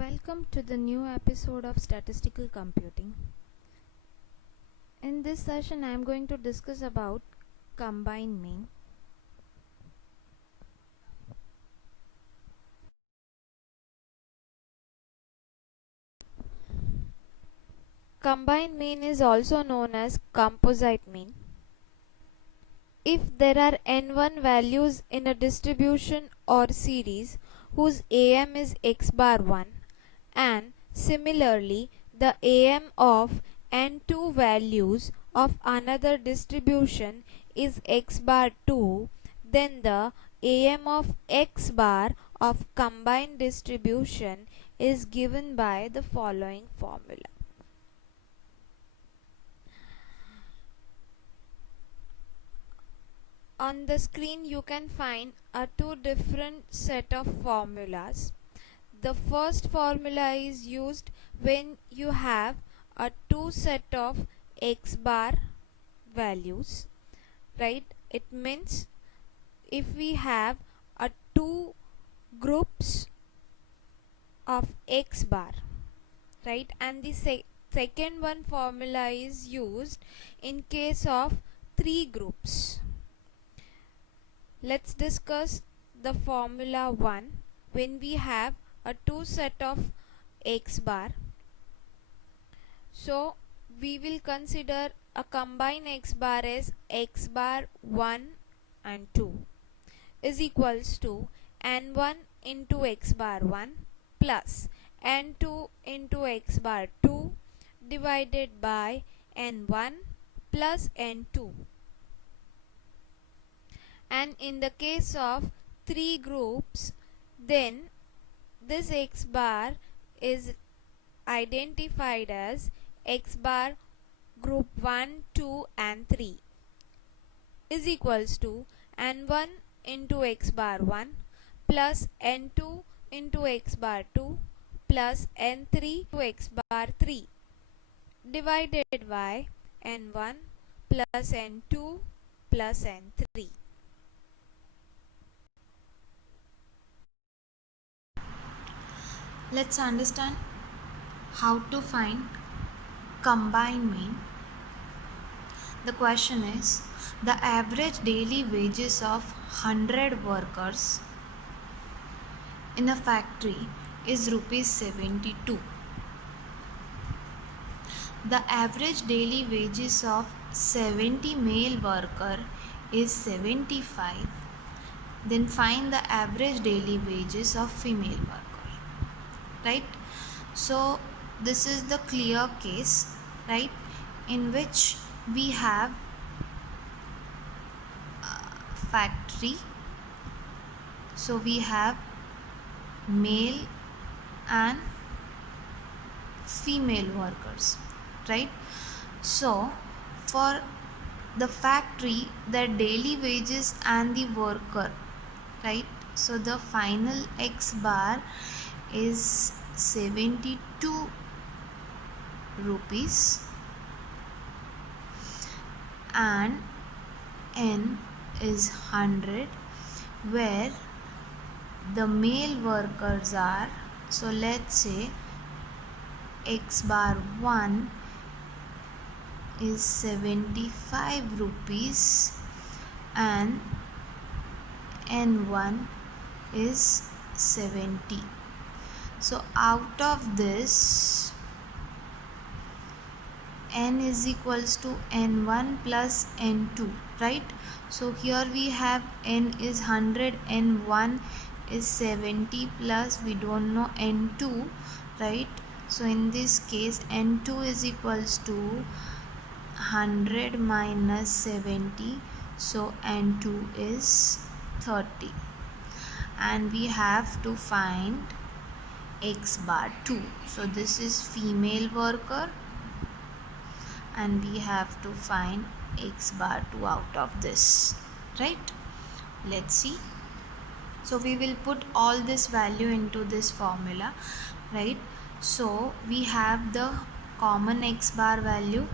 Welcome to the new episode of Statistical Computing. In this session, I am going to discuss about combined mean. Combined mean is also known as composite mean. If there are n1 values in a distribution or series whose AM is x bar 1 and similarly the AM of n2 values of another distribution is x bar 2, then the AM of x bar of combined distribution is given by the following formula. On the screen you can find two different set of formulas. The first formula is used when you have a two set of x bar values, right? It means if we have a two groups of x bar, right? And the second one formula is used in case of three groups. Let's discuss the formula 1 when we have a two set of x bar. So we will consider a combined x bar as x bar 1 and 2 is equals to n1 into x bar 1 plus n2 into x bar 2 divided by n1 plus n2. And in the case of three groups, then this x bar is identified as x bar group 1, 2 and 3 is equals to n1 into x bar 1 plus n2 into x bar 2 plus n3 to x bar 3 divided by n1 plus n2 plus n3. Let's understand how to find combined mean. The question is, the average daily wages of 100 workers in a factory is rupees 72. The average daily wages of 70 male worker is 75. Then find the average daily wages of female worker. Right? So this is the clear case, right, in which we have factory. So we have male and female workers, right? So for the factory, the daily wages and the worker, right? So the final x bar is 72 rupees and n is 100, where the male workers are, so let's say x bar 1 is 75 rupees and n1 is 70. So out of this, n is equals to n1 plus n2, right? So here we have n is 100, n1 is 70 plus we don't know n2, right? So in this case n2 is equals to 100 minus 70, so n2 is 30, and we have to find x bar 2. So this is female worker and we have to find x bar 2 out of this, right? Let's see. So we will put all this value into this formula, right? So we have the common x bar value,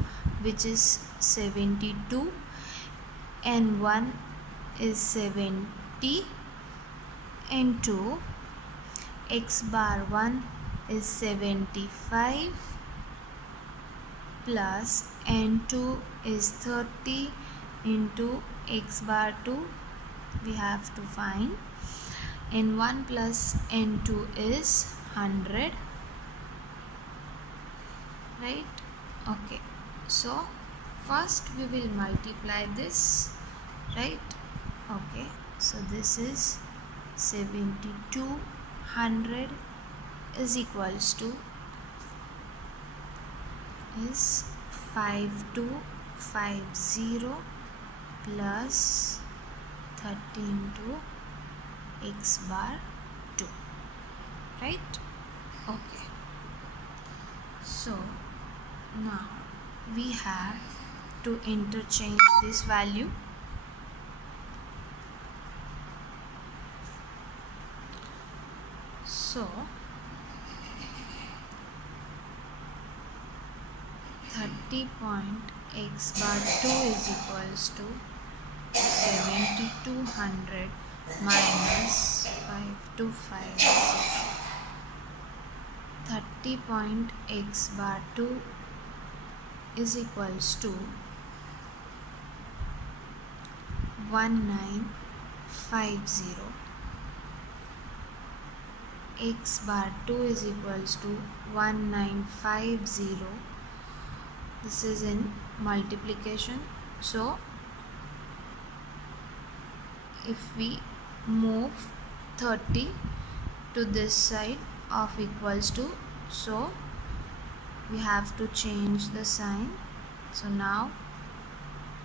which is 72, n1 is 70 into x bar 1 is 75 plus n2 is 30 into x bar 2 we have to find. n1 plus n2 is 100, right? Okay, so first we will multiply this, right? Okay, so this is 7200 is equals to is 5250 plus 13 to x bar 2, right? Okay, so now we have to interchange this value. So 30 point x bar 2 is equals to 7200 minus 5250. 30 point x bar 2 is equals to 1950. X bar 2 is equals to 1950. This is in multiplication. So if we move 30 to this side of equals to, so we have to change the sign. So now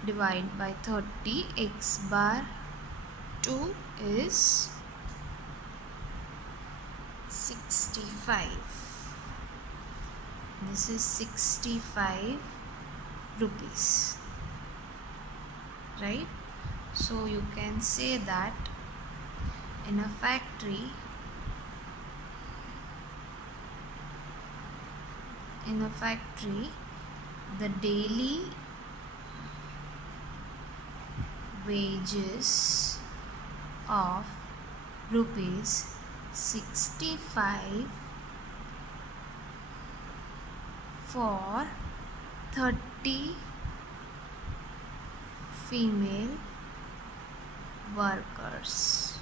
divide by 30, x bar 2 is 65. This is 65 rupees, right? So you can say that in a factory, the daily wages of rupees 65 for 30 female workers.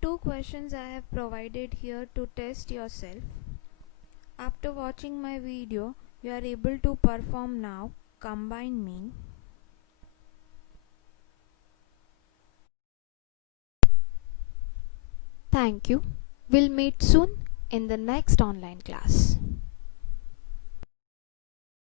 Two questions I have provided here to test yourself. After watching my video, you are able to perform now combine mean. Thank you. We'll meet soon in the next online class.